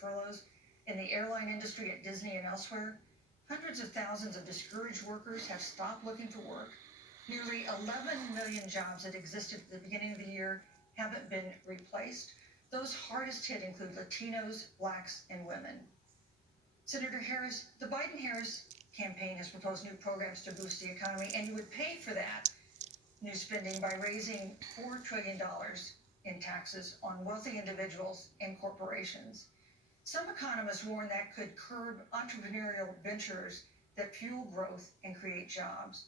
furloughs in the airline industry at Disney and elsewhere, hundreds of thousands of discouraged workers have stopped looking for work. Nearly 11 million jobs that existed at the beginning of the year haven't been replaced. Those hardest hit include Latinos, Blacks, and women. Senator Harris, the Biden-Harris campaign has proposed new programs to boost the economy, and you would pay for that new spending by raising $4 trillion in taxes on wealthy individuals and corporations. Some economists warn that could curb entrepreneurial ventures that fuel growth and create jobs.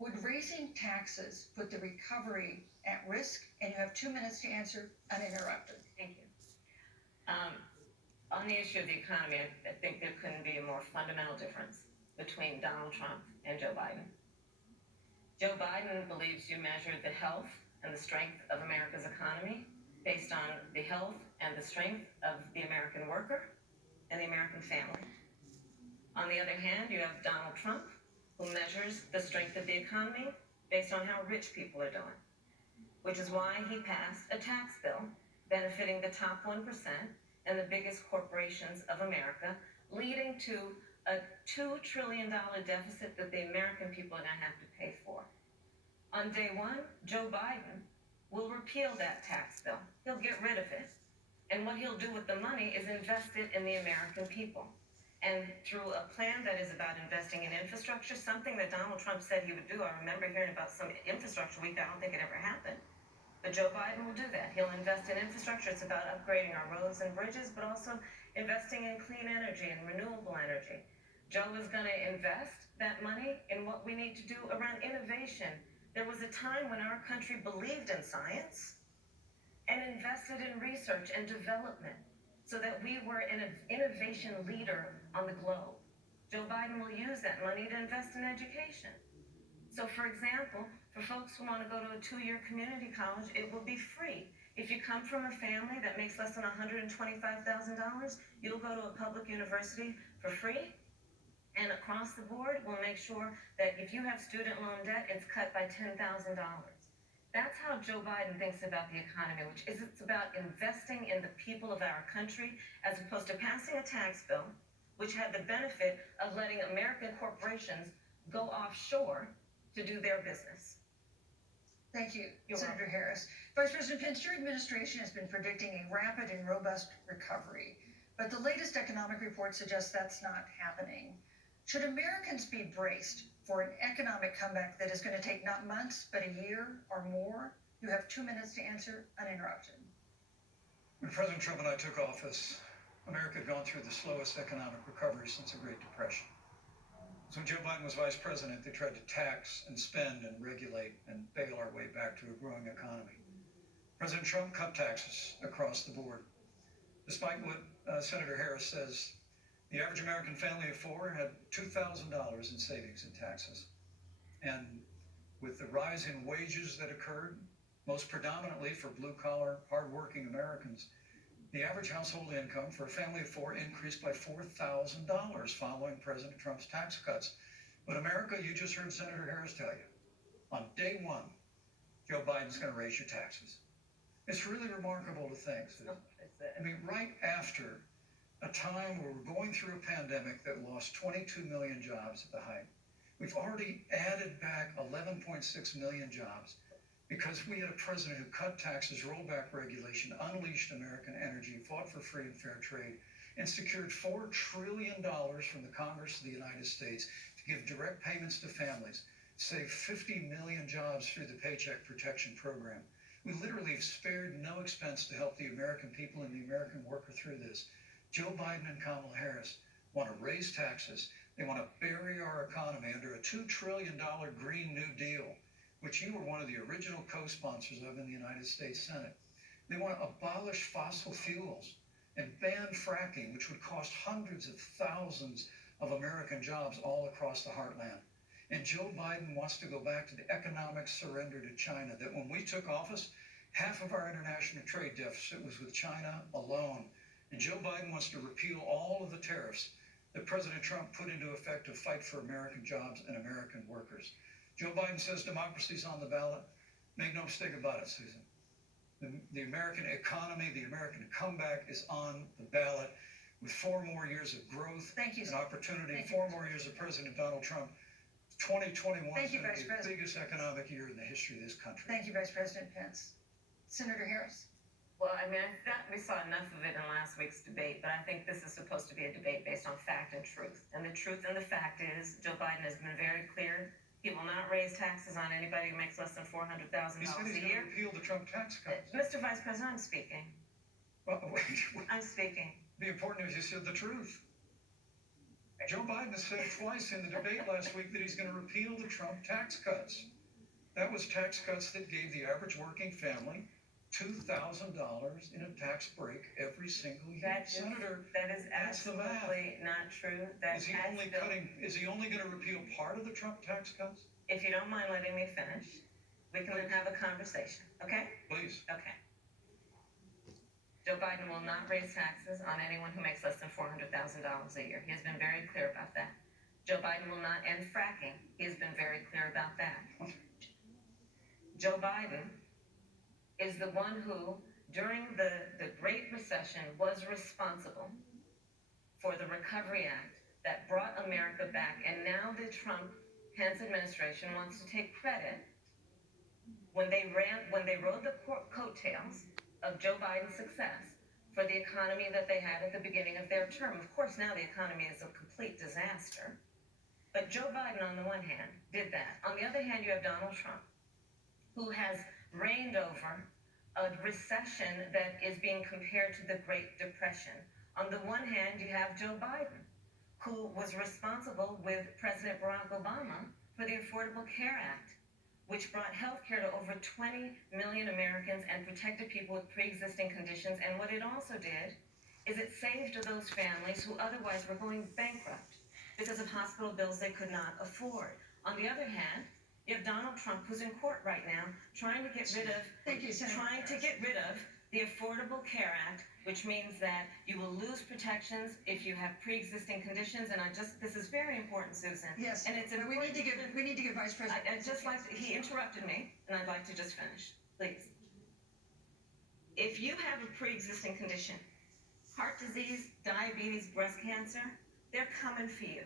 Would raising taxes put the recovery at risk? And you have 2 minutes to answer uninterrupted. Thank you. On the issue of the economy, I think there couldn't be a more fundamental difference between Donald Trump and Joe Biden. Joe Biden believes you measure the health and the strength of America's economy based on the health and the strength of the American worker and the American family. On the other hand, you have Donald Trump, who measures the strength of the economy based on how rich people are doing, which is why he passed a tax bill benefiting the top 1% and the biggest corporations of America, leading to a $2 trillion deficit that the American people are going to have to pay for. On day one, Joe Biden will repeal that tax bill. He'll get rid of it. And what he'll do with the money is invest it in the American people. And through a plan that is about investing in infrastructure, something that Donald Trump said he would do. I remember hearing about some infrastructure week. I don't think it ever happened. But Joe Biden will do that. He'll invest in infrastructure. It's about upgrading our roads and bridges, but also investing in clean energy and renewable energy. Joe is going to invest that money in what we need to do around innovation. There was a time when our country believed in science and invested in research and development so that we were an innovation leader on the globe. Joe Biden will use that money to invest in education. So, for example, for folks who want to go to a 2-year community college, it will be free. If you come from a family that makes less than $125,000, you'll go to a public university for free. And across the board, we'll make sure that if you have student loan debt, it's cut by $10,000. That's how Joe Biden thinks about the economy, which is it's about investing in the people of our country as opposed to passing a tax bill, which had the benefit of letting American corporations go offshore to do their business. Thank you, You're Senator Harris. Vice President Pence, your administration has been predicting a rapid and robust recovery, but the latest economic report suggests that's not happening. Should Americans be braced for an economic comeback that is going to take not months, but a year or more? You have 2 minutes to answer uninterrupted. When President Trump and I took office, America had gone through the slowest economic recovery since the Great Depression. So when Joe Biden was vice president, they tried to tax and spend and regulate and bail our way back to a growing economy. President Trump cut taxes across the board. Despite what Senator Harris says, the average American family of 4 had $2,000 in savings in taxes. And with the rise in wages that occurred, most predominantly for blue-collar, hardworking Americans, the average household income for a family of 4 increased by $4,000 following President Trump's tax cuts. But America, you just heard Senator Harris tell you, on day one, Joe Biden's going to raise your taxes. It's really remarkable to think, Susan. I mean, right after a time where we're going through a pandemic that lost 22 million jobs at the height, we've already added back 11.6 million jobs because we had a president who cut taxes, rolled back regulation, unleashed American energy, fought for free and fair trade, and secured $4 trillion from the Congress of the United States to give direct payments to families, save 50 million jobs through the Paycheck Protection Program. We literally have spared no expense to help the American people and the American worker through this. Joe Biden and Kamala Harris want to raise taxes. They want to bury our economy under a $2 trillion Green New Deal, which you were one of the original co-sponsors of in the United States Senate. They want to abolish fossil fuels and ban fracking, which would cost hundreds of thousands of American jobs all across the heartland. And Joe Biden wants to go back to the economic surrender to China, that when we took office, half of our international trade deficit was with China alone. And Joe Biden wants to repeal all of the tariffs that President Trump put into effect to fight for American jobs and American workers. Joe Biden says democracy's on the ballot. Make no mistake about it, Susan. The American economy, the American comeback is on the ballot. with 4 more years of growth Thank you. and opportunity, Thank you. 4 more years of President Donald Trump, 2021 Thank is you, going to Vice be the President. biggest economic year in the history of this country. Thank you, Vice President Pence. Senator Harris? Well, I mean, I thought we saw enough of it in last week's debate, but I think this is supposed to be a debate based on fact and truth. And the truth and the fact is, Joe Biden has been very clear. He will not raise taxes on anybody who makes less than $400,000 He said a he's going year. to repeal the Trump tax cuts. Mr. Vice President, I'm speaking. Well, wait, I'm speaking. the important news, he said the truth. Joe Biden has said twice in the debate last week that he's going to repeal the Trump tax cuts. That was tax cuts that gave the average working family $2,000 in a tax break every single year. That is, Senator, that is that's the math. absolutely not true. That is he tax only bill, going to repeal part of the Trump tax cuts? if you don't mind letting me finish, we can then have a conversation, okay? Please. Okay. Joe Biden will not raise taxes on anyone who makes less than $400,000 a year. He has been very clear about that. Joe Biden will not end fracking. He has been very clear about that. Joe Biden is the one who, during the Great Recession, was responsible for the Recovery Act that brought America back. And now the Trump-Pence administration wants to take credit when they rode the coattails of Joe Biden's success for the economy that they had at the beginning of their term. Of course, now the economy is a complete disaster. But Joe Biden, on the one hand, did that. On the other hand, you have Donald Trump, who has reigned over a recession that is being compared to the Great Depression. On the one hand, you have Joe Biden, who was responsible with President Barack Obama for the Affordable Care Act, which brought health care to over 20 million Americans and protected people with pre-existing conditions. And what it also did is it saved those families who otherwise were going bankrupt because of hospital bills they could not afford. On the other hand, you have Donald Trump, who's in court right now, trying to get rid of the Affordable Care Act, which means that you will lose protections if you have pre-existing conditions. And this is very important, Susan. Yes, and it's but we important need to give Vice President. he interrupted me, and I'd like to just finish, please. If you have a pre-existing condition, heart disease, diabetes, breast cancer, they're coming for you.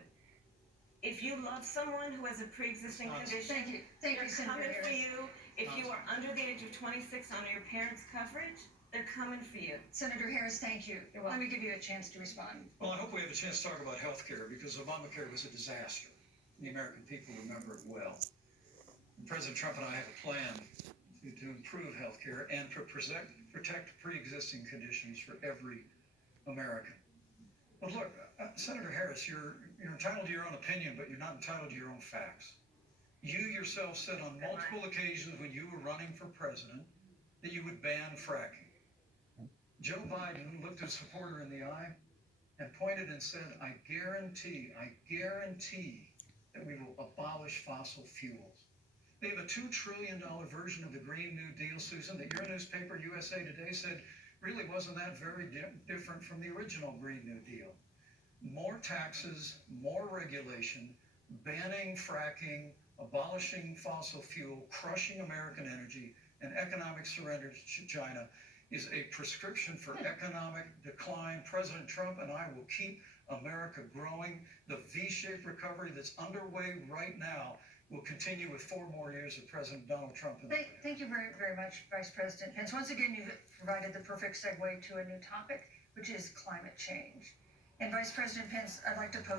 If you love someone who has a pre-existing condition, Thank they're you, Senator coming for Harris. you. If you are under the age of 26 on your parents' coverage, they're coming for you. Senator Harris, thank you. You're welcome. Let me give you a chance to respond. Well, I hope we have a chance to talk about health care because Obamacare was a disaster. The American people remember it well. And President Trump and I have a plan to improve health care and to protect pre-existing conditions for every American. But look, Senator Harris, you're entitled to your own opinion, but you're not entitled to your own facts. You yourself said on multiple occasions when you were running for president that you would ban fracking. Joe Biden looked his supporter in the eye and pointed and said, I guarantee that we will abolish fossil fuels. They have a $2 trillion version of the Green New Deal, Susan, that your newspaper, USA Today, said really wasn't that very different from the original Green New Deal. More taxes, more regulation, banning fracking, abolishing fossil fuel, crushing American energy, and economic surrender to China is a prescription for economic decline. President Trump and I will keep America growing. The V-shaped recovery that's underway right now will continue with 4 more years of President Donald Trump. Thank you very, very much, Vice President Pence. Once again, you've provided the perfect segue to a new topic, which is climate change. And Vice President Pence, I'd like to pose